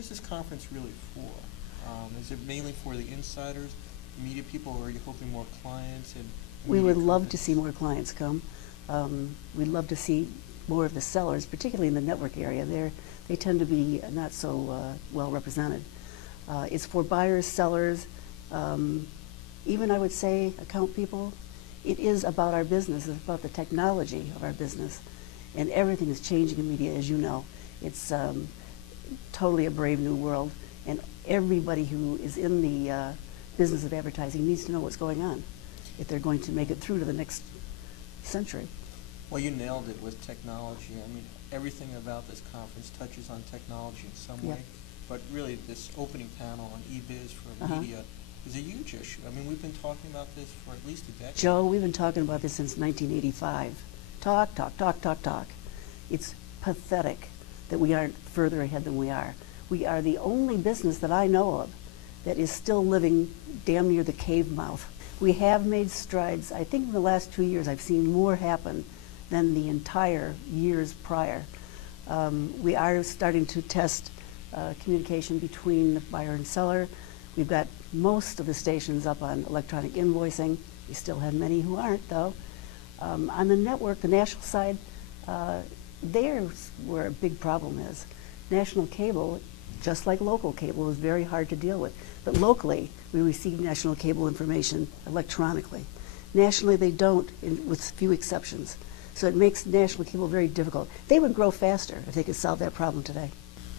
is this conference really for? Is it mainly for the insiders, the media people, or are you hoping more clients? And we would love to see more clients come. We'd love to see more of the sellers, particularly in the network area. They tend to be not so well represented. It's for buyers, sellers, even I would say account people. It is about our business. It's about the technology of our business. And everything is changing in media, as you know. It's totally a brave new world. And everybody who is in the business of advertising needs to know what's going on if they're going to make it through to the next century. Well, you nailed it with technology. I mean, everything about this conference touches on technology in some way. But really, this opening panel on eBiz for media is a huge issue. I mean, we've been talking about this for at least a decade. Joe, we've been talking about this since 1985. Talk, talk, talk, talk, talk. It's pathetic that we aren't further ahead than we are. We are the only business that I know of that is still living damn near the cave mouth. We have made strides. I think in the last 2 years I've seen more happen than the entire years prior. We are starting to test communication between the buyer and seller. We've got most of the stations up on electronic invoicing. We still have many who aren't, though. On the network, the national side, there's where a big problem is. National cable, just like local cable, is very hard to deal with. But locally, we receive national cable information electronically. Nationally, they don't, with few exceptions. So it makes national cable very difficult. They would grow faster if they could solve that problem today.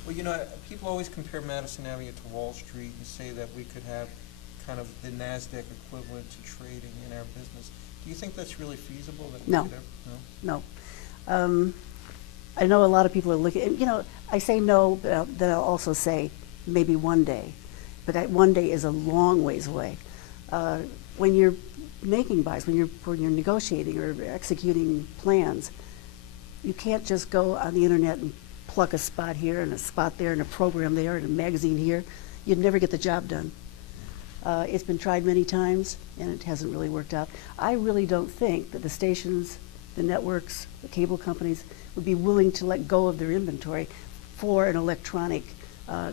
Well, you know, people always compare Madison Avenue to Wall Street and say that we could have kind of the NASDAQ equivalent to trading in our business. Do you think that's really feasible? That No. No. I know a lot of people are looking, you know, I say no, but then I'll also say maybe one day. But that one day is a long ways away. When you're making buys, when you're negotiating or executing plans, you can't just go on the internet and pluck a spot here and a spot there and a program there and a magazine here. You'd never get the job done. It's been tried many times and it hasn't really worked out. I really don't think that the stations, the networks, the cable companies would be willing to let go of their inventory for an electronic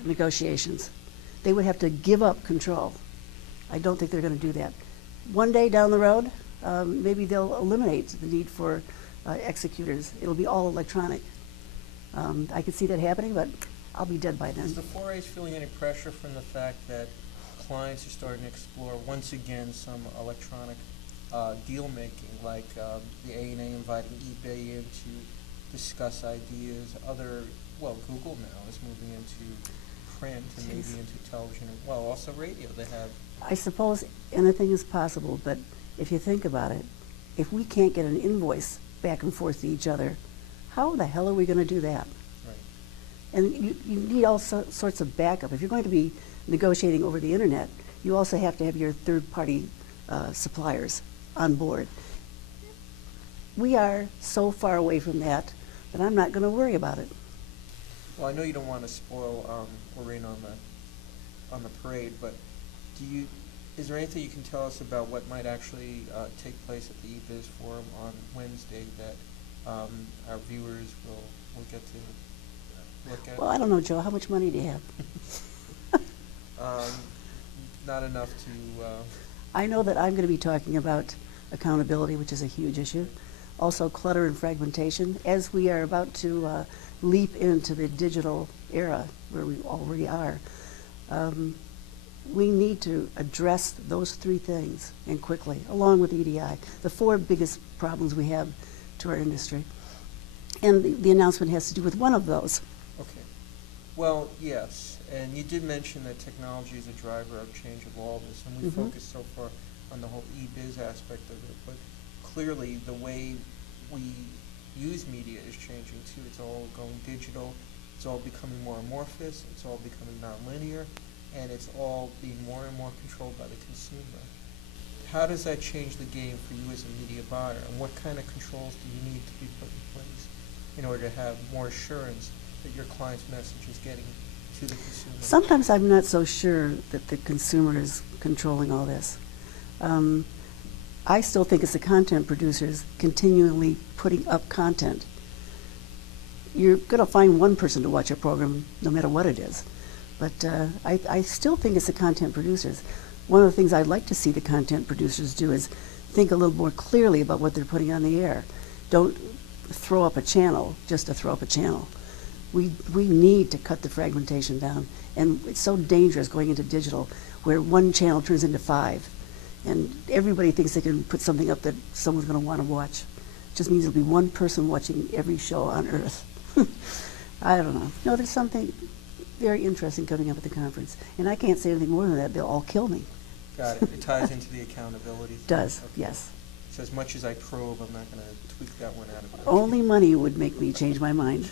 negotiations. They would have to give up control. I don't think they're going to do that. One day down the road, maybe they'll eliminate the need for executors. It'll be all electronic. I could see that happening, but I'll be dead by then. Is the 4A's feeling any pressure from the fact that clients are starting to explore, once again, some electronic deal making, like the ANA inviting eBay in to discuss ideas? Google now is moving into print and maybe into television, well, also radio. They have. I suppose anything is possible, but if you think about it, if we can't get an invoice back and forth to each other, how the hell are we going to do that? Right. And you need all sorts of backup. If you're going to be negotiating over the internet, you also have to have your third-party suppliers on board. We are so far away from that that I'm not going to worry about it. Well, I know you don't want to spoil or rain on the parade, but is there anything you can tell us about what might actually take place at the eBiz Forum on Wednesday that our viewers will get to look at? Well, I don't know, Joe. How much money do you have? Not enough to... I know that I'm going to be talking about accountability, which is a huge issue. Also clutter and fragmentation. As we are about to leap into the digital era, where we already are, we need to address those three things, and quickly, along with EDI, the four biggest problems we have to our industry. And the announcement has to do with one of those. Okay. Well, yes, and you did mention that technology is a driver of change of all this, and we focused so far on the whole eBiz aspect of it, but clearly the way we use media is changing too. It's all going digital, it's all becoming more amorphous, it's all becoming nonlinear, and it's all being more and more controlled by the consumer. How does that change the game for you as a media buyer, and what kind of controls do you need to be put in place in order to have more assurance that your client's message is getting to the consumer? Sometimes I'm not so sure that the consumer is controlling all this. I still think it's the content producers continually putting up content. You're going to find one person to watch a program no matter what it is. But I still think it's the content producers. One of the things I'd like to see the content producers do is think a little more clearly about what they're putting on the air. Don't throw up a channel just to throw up a channel. We need to cut the fragmentation down, and it's so dangerous going into digital where one channel turns into 5, and everybody thinks they can put something up that someone's going to want to watch. It just means there'll be one person watching every show on earth. I don't know. No, there's something very interesting coming up at the conference, and I can't say anything more than that. They'll all kill me. Got it. It ties into the accountability thing. Does, Okay. yes. So as much as I probe, I'm not going to tweak that one out of it. Only money would make me change my mind.